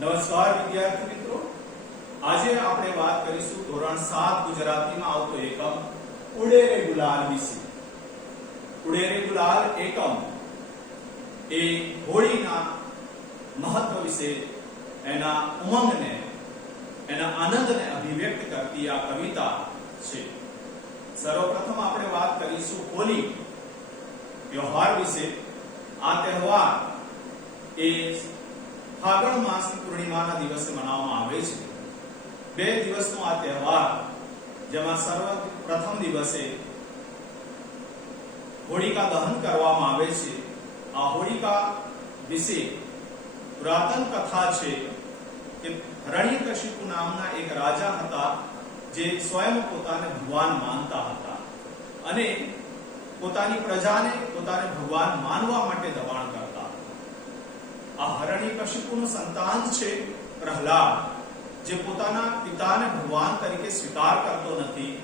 નમસ્કાર વિદ્યાર્થી મિત્રો, આજે આપણે વાત કરીશું ધોરણ 7 ગુજરાતીમાં આવતો એકમ ઉડે રે ગુલાલ વિશે. ઉડે રે ગુલાલ એકમ એ હોળીના મહત્વ વિશે, એના ઉમંગને, એના આનંદને અભિવ્યક્ત કરતી આ કવિતા છે. સર્વપ્રથમ આપણે વાત કરીશું હોળી તહેવાર વિશે. આ તહેવાર એ ફાગણ માસની પૂર્ણિમાના દિવસે મનાવવામાં આવે છે. 2 દિવસનો આ તહેવાર, જેમાં સર્વપ્રથમ દિવસે હોળિકા દહન કરવામાં આવે છે. આ હોળિકા વિશે પુરાતન કથા છે કે હરણ્યકશિપુ નામના એક રાજા હતા, જે સ્વયં પોતાને ભગવાન માનતા હતા અને પોતાની પ્રજાને પોતાને ભગવાન માનવા માટે દબાણ કરતા. આ હરણ્યકશિપુનું સંતાન છે પ્રહલાદ, જે પોતાના પિતાને ભગવાન તરીકે સ્વીકાર કરતો નથી.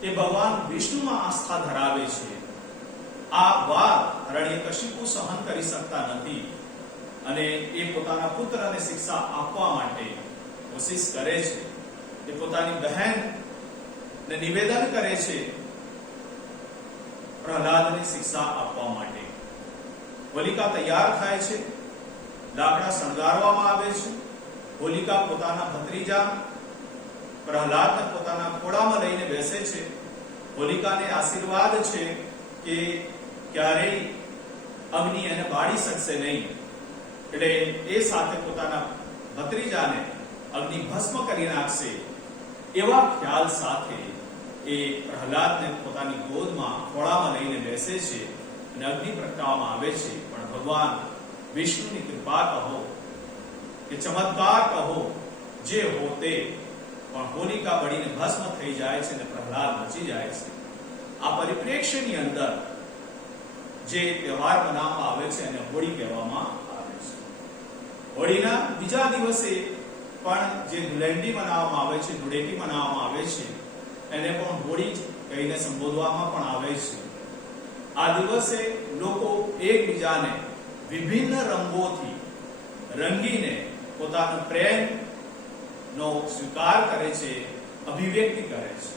તે ભગવાન વિષ્ણુમાં આસ્થા ધરાવે છે. આ વાત હરણ્યકશિપુ સહન કરી શકતા નથી અને એ પોતાના પુત્રને શિક્ષા આપવા માટે કોશિશ કરે છે. તે પોતાની બહેનને નિવેદન કરે છે પ્રહલાદને શિક્ષા આપવા માટે. હોલિકા તૈયાર થાય છે, લાકડા શણગારવામાં આવે છે. હોલિકા પોતાના ભત્રીજા પ્રહલાદને પોતાના ખોળામાં લઈને બેસે છે. હોલિકાને આશીર્વાદ છે કે ક્યારેય અગ્નિ એને બાળી શકશે નહીં, એટલે એ સાથે પોતાના ભત્રીજાને અગ્નિ ભસ્મ કરી નાખશે એવા ખ્યાલ સાથે એ પ્રહલાદને પોતાની ગોદમાં ખોળામાં લઈને બેસે છે અને અગ્નિ પ્રગટાવવામાં આવે છે. પણ ભગવાન વિષ્ણુની કૃપા કહો કે ચમત્કાર કહો, જે હો તે, પણ હોલિકા બળીને ભસ્મ થઈ જાય છે અને પ્રહલાદ બચી જાય છે. આ પરિપ્રેક્ષ્યની અંદર જે તહેવાર મનાવવામાં આવે છે એને હોળી કહેવામાં આવે છે. હોળીના બીજા દિવસે પણ જે ધુલેંડી મનાવવામાં આવે છે, ધૂળેટી મનાવવામાં આવે છે, એને પણ હોળી કહીને સંબોધવામાં પણ આવે છે. આ દિવસે લોકો એકબીજાને વિભિન્ન રંગોથી રંગીને પોતાના પ્રેમનો સ્વીકાર કરે છે, અભિવ્યક્તિ કરે છે.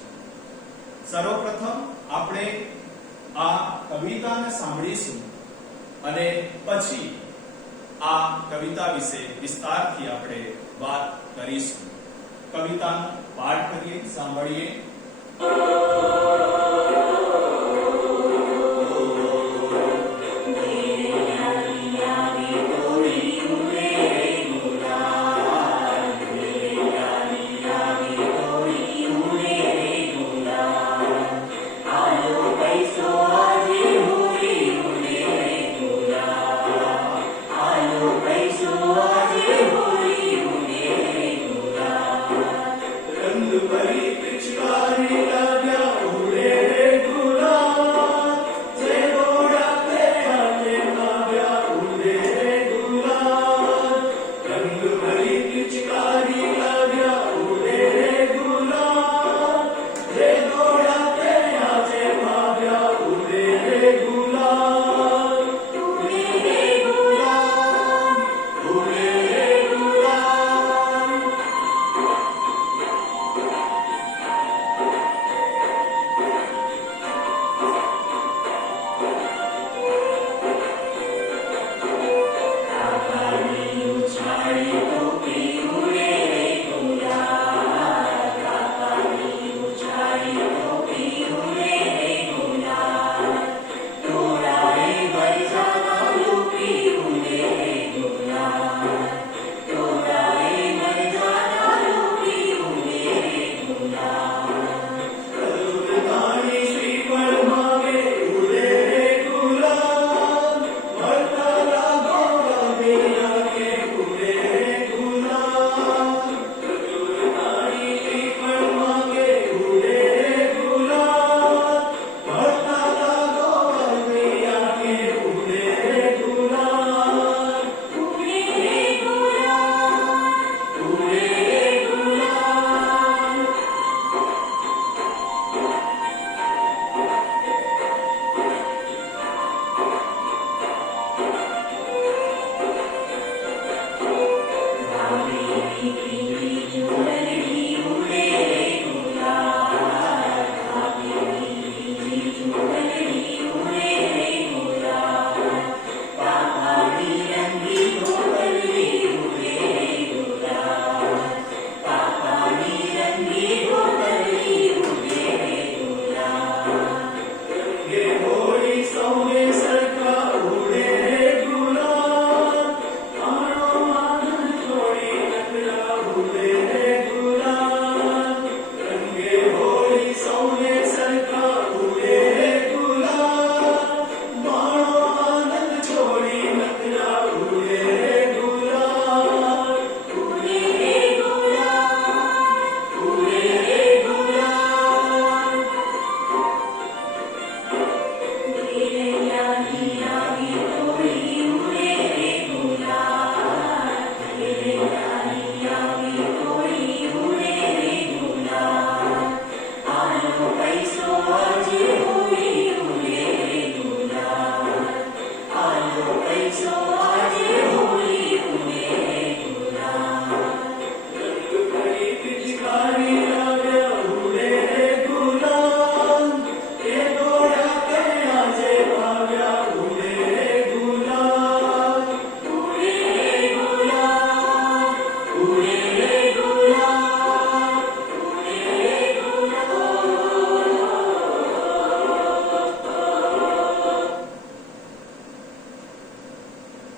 સર્વપ્રથમ આપણે આ કવિતાને સાંભળીશું અને પછી આ કવિતા વિશે વિસ્તારથી આપણે વાત કરીશું. કવિતાનો પાઠ કરીએ, સાંભળીએ. रंग भरी पिचकारी लगा उड़े रे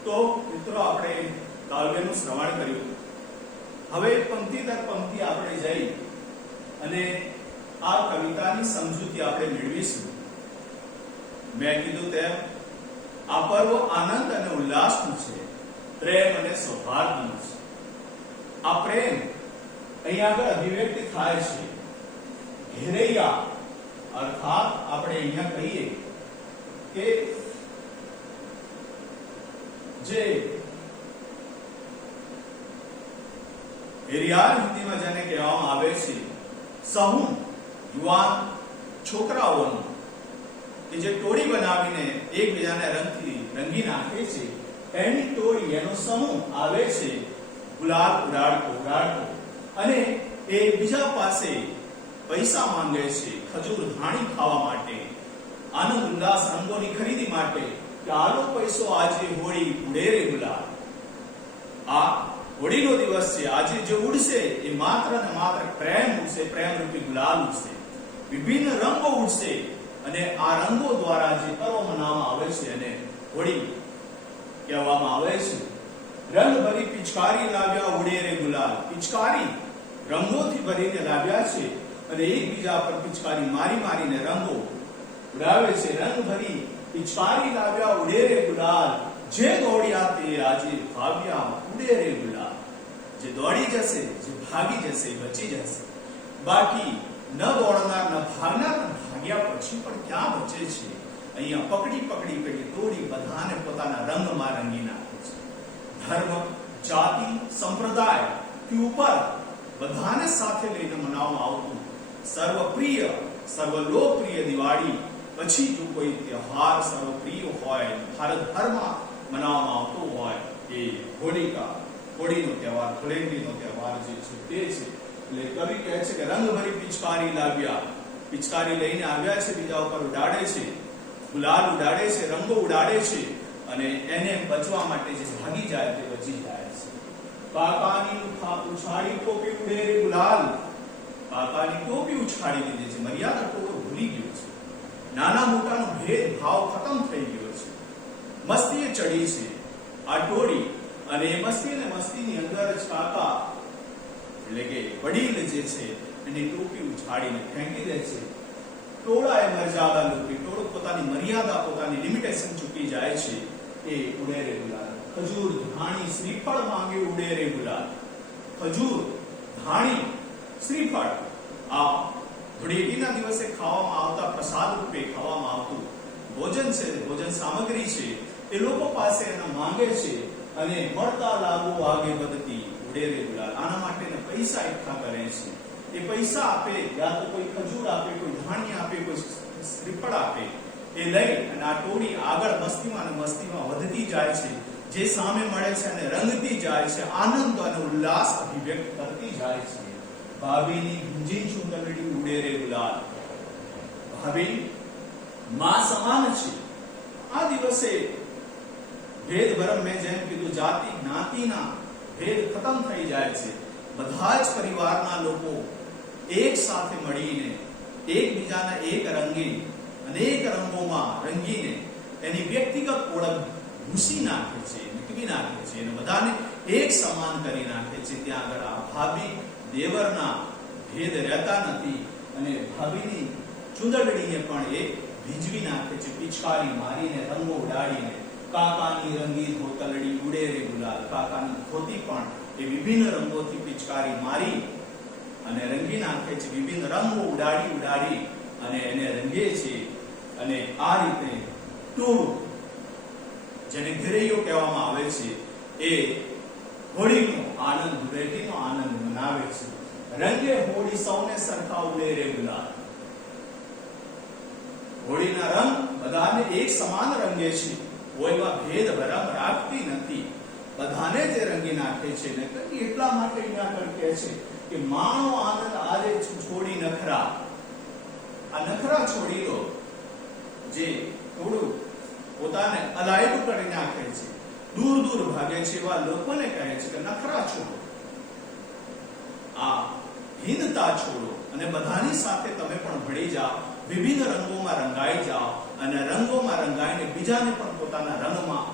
તો મિત્રો આપણે કાવ્યનું શ્રવણ કર્યું. હવે પંક્તિ દર પંક્તિ આપણે જઈ અને આ કવિતાની સમજૂતી આપણે મેળવીશું. મેં કીધું તેમ આ પર્વ આનંદ અને ઉલ્લાસનું છે, પ્રેમ અને સૌહાર્દનું છે. આ પ્રેમ અહીંયા આગળ અભિવ્યક્ત થાય છે. ઘેરૈયા અર્થાત આપણે અહીંયા કહીએ કે જે હિરિયાર હિન્દીમાં જેને કહેવામાં આવે છે સહુ યુવાન છોકરાઓનું કે જે ટોળી બનાવીને એકબીજાને રંગથી રંગી નાખે છે, એની ટોળી એનો સમૂહ આવે છે ગુલાલ ઉડાડતો અને એ બીજા પાસે પૈસા માંગે છે ખજૂર ધાણી ખાવા માટે, આનંદ ઉલ્લાસ રંગોની ખરીદી માટે કે આનો પૈસો આજે હોળી ઉડે રે ગુલાલ. આ હોળીનો દિવસ છે. આજે જે ઉડશે એ માત્ર ને માત્ર પ્રેમ ઉડશે, પ્રેમ રૂપી ગુલાલ ઉડશે, વિભિન્ન રંગો ઉડશે અને આ રંગો દ્વારા જે પર્વ મનાવવામાં આવે છે અને હોળી કહેવામાં આવે છે. રંગ ભરી પિચકારી લાવ્યા ઉડે રે ગુલાલ. પિચકારી રંગોથી ભરીને લાવ્યા છે અને એકબીજા પર પિચકારી મારીને રંગો ઉડાવે છે. રંગ ભરી પિચકારી લાવ્યા ઉડે રે ગુલાલ, જે દોડ્યા તે આજે ભાગ્યા ઉડે રે ગુલાલ. જે દોડી જશે, જે ભાગી જશે, બચી જશે. બાકી ન દોડનાર, ન ભાગનાર, ન ભાગ્યા પછી પણ ક્યાં બચે છે? અહીંયા પકડી પેલી દોડી બધાને પોતાના રંગમાં રંગી નાખે છે. ધર્મ, જાતિ, સંપ્રદાય થી ઉપર બધાને સાથે લઈને મનાવવામાં આવતું સર્વપ્રિય, સર્વલોકપ્રિય દિવાળી પછી જો કોઈ તહેવાર સર્વપ્રિય હોય, ભારતભરમાં મનાવવામાં આવતો હોય એ હોળીનો તહેવાર, ધૂળેટીનો તહેવાર જે છે તે છે. એટલે કવિ કહે છે કે રંગ ભરી પિચકારી લાવ્યા, પિચકારી લઈને આવ્યા છે, બીજા ઉપર ઉડાડે છે, ગુલાલ ઉડાડે છે, રંગો ઉડાડે છે અને એને બચવા માટે જે ભાગી જાય તે બચી જાય છે. કાકાની ઉછાળી ટોપી ઉડે રે ગુલાલ. કાકાની ટોપી ઉછાળી દીધી છે, મર્યાદા ટોપો ભૂલી ગયો છે, નાના મોટાનો ભેદભાવ ખતમ થઈ ગયો છે, મસ્તીએ ચડી છે આ ટોળી અને એ મસ્તીની અંદર જ કાકા એટલે કે વડીલ જે છે એની ટોપી ઉછાળીને ફેંકી દે છે. ટોળાએ મર્યાદા લૂંટી, ટોળું પોતાની મર્યાદા, પોતાની લિમિટેશન ચૂકી જાય છે. એ ઉડે રે ગુલાલ. ખજૂર ધાણી શ્રીફળ માંગે ઉડે રે ગુલાલ. ખજૂર ધાણી શ્રીફળ આ ધૂળેટીના દિવસે ખાવામાં આવતા પ્રસાદ રૂપે ખાવામાં આવતું ભોજન છે, ભોજન સામગ્રી છે, એ લોકો પાસે એના માંગે છે અને મળતા લાગુ આગે વધતી ઉડે રે ગુલાલ. આના માટે પૈસા એકઠા કરે છે. એ પૈસા આપે, યા તો કોઈ ખજૂર આપે, કોઈ ધાણી આપે, કોઈ શ્રીફળ આપે, એ લઈ અને આ ટોળી આગળ મસ્તીમાં વધતી જાય છે. જે સામે મળે છે અને રંગતી જાય છે, આનંદ અને ઉલ્લાસ અભિવ્યક્ત કરતી જાય છે. ભાભીની ગુંજી ચુંદડી ઉડે રે ગુલાલ. ભાભી માં સમાન છે. આ દિવસે ભેદ ભરમ, મેં જેમ કીધું, જાતિ જ્ઞાતિના ભેદ ખતમ થઈ જાય છે. બધા જ પરિવારના લોકો એક સાથે મળીને એકબીજાના એક રંગે અનેક રંગોમાં રંગીને એની વ્યક્તિગત ઓળખ ભૂસી નાખે છે, મીટવી નાખે છે અને બધાને એક સમાન કરી નાખે છે. ત્યાં આગળ આ ભાભી દેવરના ભેદ રહેતા નથી અને ભાભીની ચુંદડીને પણ એ ભીંજવી નાખે છે, પિચકારી મારીને, રંગો ઉડાડીને. કાકાની રંગી ધોતલડી ઉડે રે ગુલાલ. કાકાની ધોતી પણ એ વિભિન્ન રંગોથી પિચકારી મારી અને રંગી નાખે છે, વિભિન્ન રંગો ઉડાડી અને એને રંગે છે. અને આ રીતે ટોળું, જેને ઘેરૈયો કહેવામાં આવે છે, એ હોળીનો આનંદ, ધૂળેટીનો આનંદ મનાવે છે. રંગે હોળી સૌને સરખા ઉડે રે ગુલાલ. હોળીના રંગ બધાને એક સમાન રંગે છે, કોઈમાં ભેદ ભરમ રાખતી નથી, બધાને જે રંગી નાખે છે. ને એટલા માટે અહીંયા આગળ કહે છે કે માણો આનંદ આજે છોડી નખરા. આ નખરા છોડી દો. જે થોડું પોતાને અલાયદું કરી નાખે છે, દૂર ભાગે છે, એવા લોકોને કહે છે કે નખરા છોડો, આ હિંદતા છોડો અને બધાની સાથે તમે પણ ભળી જાઓ, વિભિન્ન રંગોમાં રંગાઈ જાઓ અને રંગોમાં રંગાઈને બીજાને પણ પોતાના રંગમાં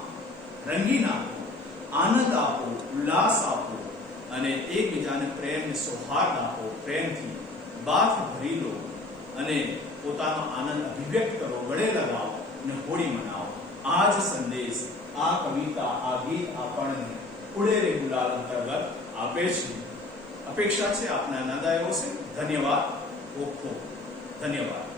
રંગી નાખો, આનંદ આપો, ઉલ્લાસ આપો અને એકબીજાને પ્રેમ અને સૌહાર્દ આપો. પ્રેમથી બાથ ભરી લો અને પોતાનો આનંદ અભિવ્યક્ત કરો, ગળે લગાવો અને હોળી મનાવો. આ જ સંદેશ, આ કવિતા, આ ગીત આપણને ઉડે રે ગુલાલ અંતર્ગત આપે છે. અપેક્ષા છે આપને આનંદ આવ્યો છે. ધન્યવાદ, ખૂબ ખૂબ ધન્યવાદ.